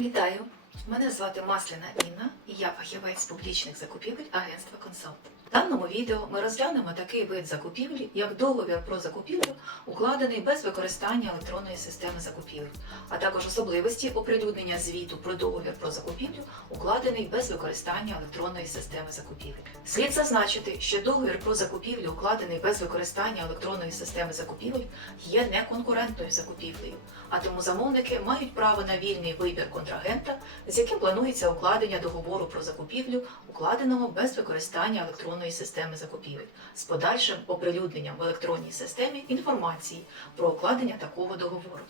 Вітаю! Мене звати Масляна Інна і я фахівець публічних закупівель агентства Консалт. В даному відео ми розглянемо такий вид закупівлі, як договір про закупівлю, укладений без використання електронної системи закупівель, а також особливості оприлюднення звіту про договір про закупівлю, укладений без використання електронної системи закупівель. Слід зазначити, що договір про закупівлю, укладений без використання електронної системи закупівель, є неконкурентною закупівлею, а тому замовники мають право на вільний вибір контрагента, з яким планується укладення договору про закупівлю, укладеного без використання електронної системи закупівель, з подальшим оприлюдненням в електронній системі інформації про укладення такого договору.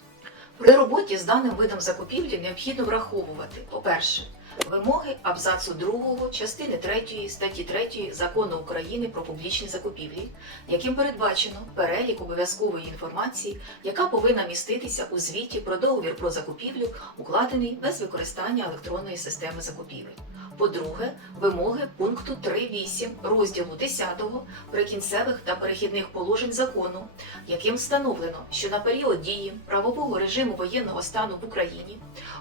При роботі з даним видом закупівлі необхідно враховувати, по-перше, вимоги абзацу 2 частини 3 статті 3 Закону України про публічні закупівлі, яким передбачено перелік обов'язкової інформації, яка повинна міститися у звіті про договір про закупівлю, укладений без використання електронної системи закупівель. По-друге, вимоги пункту 3.8 розділу 10 прикінцевих та перехідних положень закону, яким встановлено, що на період дії правового режиму воєнного стану в Україні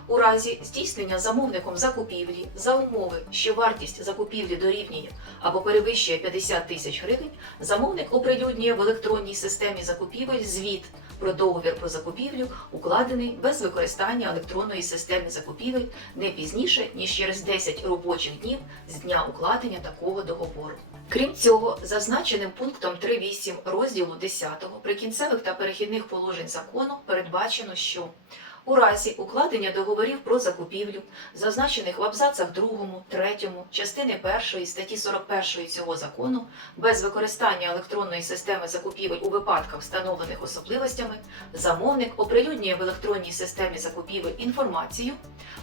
у разі здійснення замовником закупівлі за умови, що вартість закупівлі дорівнює або перевищує 50 тисяч гривень, замовник оприлюднює в електронній системі закупівель звіт про договір про закупівлю, укладений без використання електронної системи закупівель не пізніше ніж через 10 робочих днів з дня укладення такого договору. Крім цього, зазначеним пунктом 3.8 розділу 10 прикінцевих та перехідних положень закону передбачено, що у разі укладення договорів про закупівлю, зазначених в абзацах 2, 3, частини 1 статті 41 цього закону, без використання електронної системи закупівель у випадках, встановлених особливостями, замовник оприлюднює в електронній системі закупівель інформацію,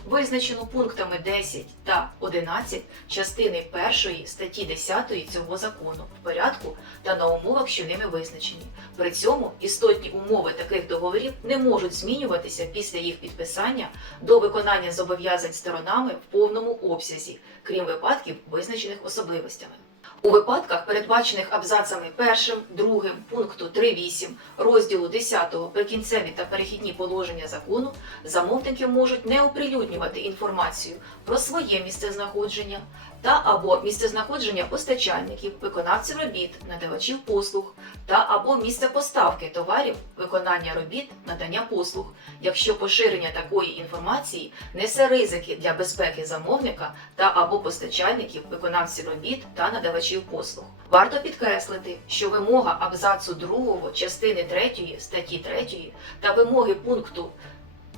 визначену пунктами 10 та 11 частини 1 статті 10 цього закону в порядку та на умовах, що ними визначені. При цьому істотні умови таких договорів не можуть змінюватися після їх підписання до виконання зобов'язань сторонами в повному обсязі, крім випадків, визначених особливостями. У випадках, передбачених абзацами 1, 2 пункту 3.8 розділу 10 прикінцеві та перехідні положення закону, замовники можуть не оприлюднювати інформацію про своє місцезнаходження та або місцезнаходження постачальників, виконавців робіт, надавачів послуг та або місце поставки товарів, виконання робіт, надання послуг, якщо поширення такої інформації несе ризики для безпеки замовника та або постачальників, виконавців робіт та надавачів послуг. Варто підкреслити, що вимога абзацу 2 частини 3 статті 3 та вимоги пункту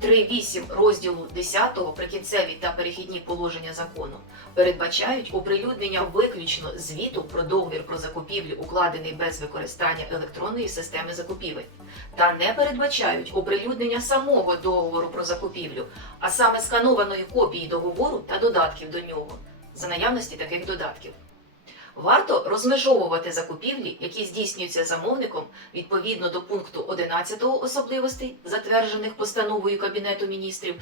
3.8 розділу 10 прикінцеві та перехідні положення закону передбачають оприлюднення виключно звіту про договір про закупівлю, укладений без використання електронної системи закупівель, та не передбачають оприлюднення самого договору про закупівлю, а саме сканованої копії договору та додатків до нього, за наявності таких додатків. Варто розмежовувати закупівлі, які здійснюються замовником відповідно до пункту 11 особливостей, затверджених постановою Кабінету міністрів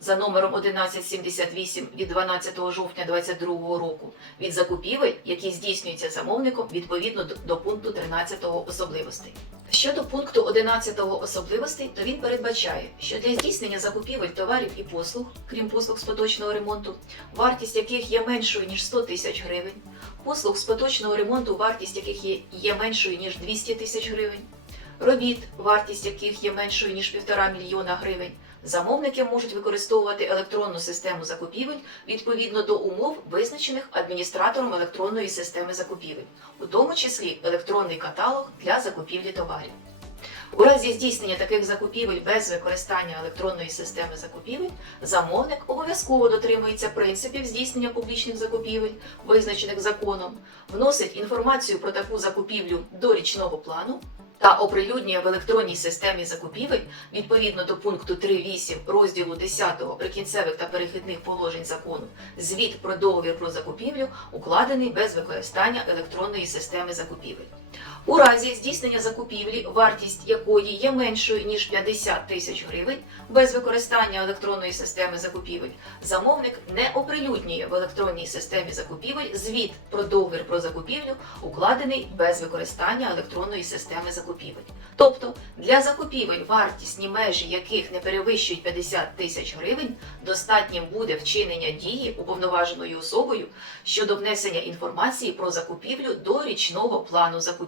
за номером 1178 від 12 жовтня 2022 року, від закупівель, які здійснюються замовником відповідно до пункту 13 особливостей. Щодо пункту 11 особливостей, то він передбачає, що для здійснення закупівель товарів і послуг, крім послуг з поточного ремонту, вартість яких є меншою ніж 100 тисяч гривень, послуг з поточного ремонту, вартість яких є, є меншою ніж 200 тисяч гривень, робіт, вартість яких є меншою ніж 1,5 мільйона гривень. Замовники можуть використовувати електронну систему закупівель відповідно до умов, визначених адміністратором електронної системи закупівель, у тому числі електронний каталог для закупівлі товарів. У разі здійснення таких закупівель без використання електронної системи закупівель, замовник обов'язково дотримується принципів здійснення публічних закупівель, визначених законом, вносить інформацію про таку закупівлю до річного плану та оприлюднює в електронній системі закупівель відповідно до пункту 3.8 розділу 10 прикінцевих та перехідних положень закону звіт про договір про закупівлю, укладений без використання електронної системи закупівель. У разі здійснення закупівлі, вартість якої є меншою ніж 50 тисяч гривень, без використання електронної системи закупівель, замовник не оприлюднює в електронній системі закупівель звіт про договір про закупівлю, укладений без використання електронної системи закупівель. Тобто для закупівель, вартісні межі яких не перевищують 50 тисяч гривень, достатнім буде вчинення дії уповноваженою особою щодо внесення інформації про закупівлю до річного плану закупівель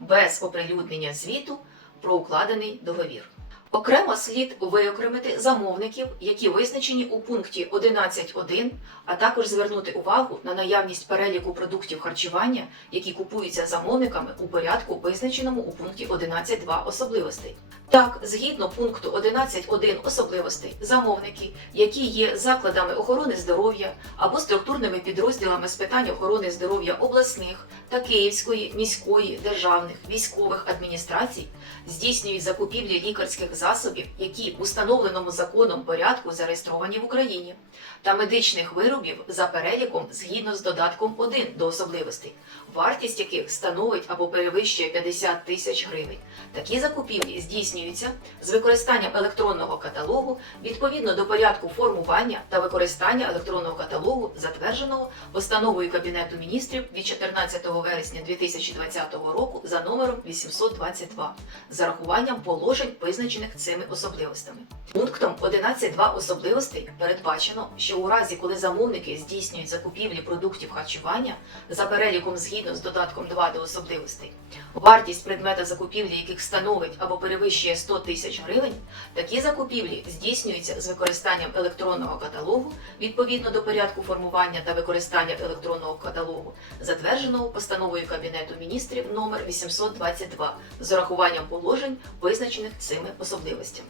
без оприлюднення звіту про укладений договір. Окремо слід виокремити замовників, які визначені у пункті 11.1, а також звернути увагу на наявність переліку продуктів харчування, які купуються замовниками у порядку, визначеному у пункті 11.2 особливостей. Так, згідно пункту 11.1 особливостей, замовники, які є закладами охорони здоров'я або структурними підрозділами з питань охорони здоров'я обласних та Київської міської державних військових адміністрацій, здійснюють закупівлі лікарських засобів, які в установленому законом порядку зареєстровані в Україні, та медичних виробів за переліком згідно з додатком 1 до особливостей, вартість яких становить або перевищує 50 тисяч гривень. Такі закупівлі здійснюються з використанням електронного каталогу відповідно до порядку формування та використання електронного каталогу, затвердженого постановою Кабінету міністрів від 14 вересня 2020 року за номером 822 з зарахуванням положень, визначених цими особливостями. Пунктом 11.2 особливостей передбачено, що у разі, коли замовники здійснюють закупівлі продуктів харчування за переліком згідно з додатком 2 до особливостей, вартість предмета закупівлі, яких становить або перевищує 100 тисяч гривень, такі закупівлі здійснюються з використанням електронного каталогу відповідно до порядку формування та використання електронного каталогу, затвердженого постановою Кабінету міністрів номер 822 з урахуванням положень, визначених цими особливостями особливостями.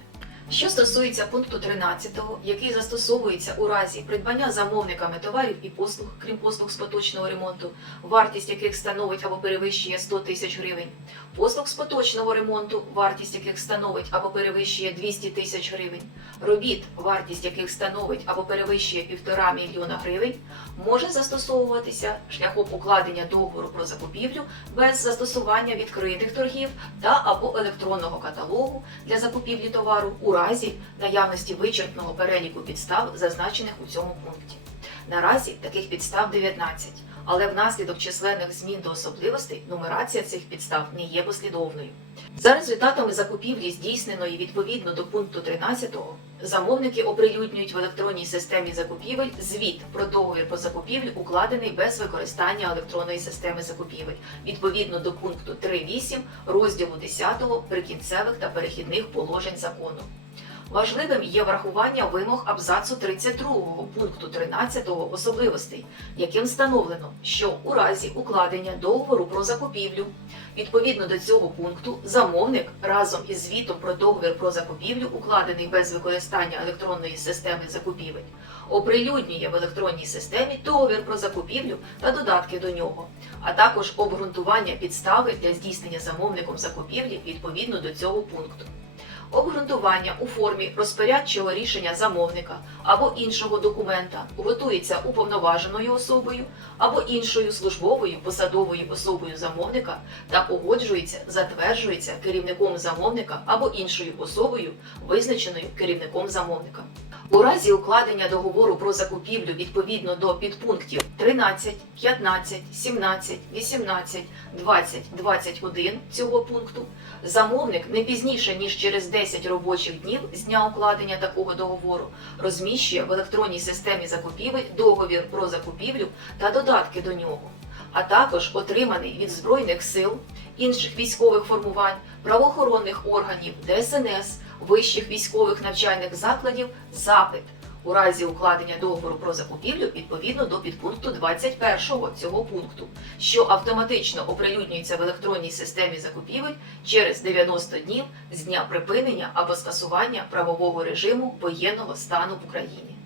Що стосується пункту 13, який застосовується у разі придбання замовниками товарів і послуг, крім послуг з поточного ремонту, вартість яких становить або перевищує 100 тисяч гривень, послуг з поточного ремонту, вартість яких становить або перевищує 200 тисяч гривень, робіт, вартість яких становить або перевищує 1,5 мільйона гривень, може застосовуватися шляхом укладення договору про закупівлю без застосування відкритих торгів та або електронного каталогу для закупівлі товару у разі наявності вичерпного переліку підстав, зазначених у цьому пункті. Наразі таких підстав 19, але внаслідок численних змін до особливостей нумерація цих підстав не є послідовною. За результатами закупівлі, здійсненої відповідно до пункту 13, замовники оприлюднюють в електронній системі закупівель звіт про договір про закупівлю, укладений без використання електронної системи закупівель, відповідно до пункту 3.8 розділу 10 прикінцевих та перехідних положень закону. Важливим є врахування вимог абзацу 32 пункту 13 особливостей, яким встановлено, що у разі укладення договору про закупівлю відповідно до цього пункту замовник разом із звітом про договір про закупівлю, укладений без використання електронної системи закупівель, оприлюднює в електронній системі договір про закупівлю та додатки до нього, а також обґрунтування підстави для здійснення замовником закупівлі відповідно до цього пункту. Обґрунтування у формі розпорядчого рішення замовника або іншого документа готується уповноваженою особою або іншою службовою посадовою особою замовника та погоджується, затверджується керівником замовника або іншою особою, визначеною керівником замовника. У разі укладення договору про закупівлю відповідно до підпунктів 13, 15, 17, 18, 20, 21 цього пункту замовник не пізніше ніж через 10 робочих днів з дня укладення такого договору розміщує в електронній системі закупівель договір про закупівлю та додатки до нього, а також отриманий від збройних сил, інших військових формувань, правоохоронних органів, ДСНС, вищих військових навчальних закладів запит у разі укладення договору про закупівлю відповідно до підпункту 21 цього пункту, що автоматично оприлюднюється в електронній системі закупівель через 90 днів з дня припинення або скасування правового режиму воєнного стану в Україні.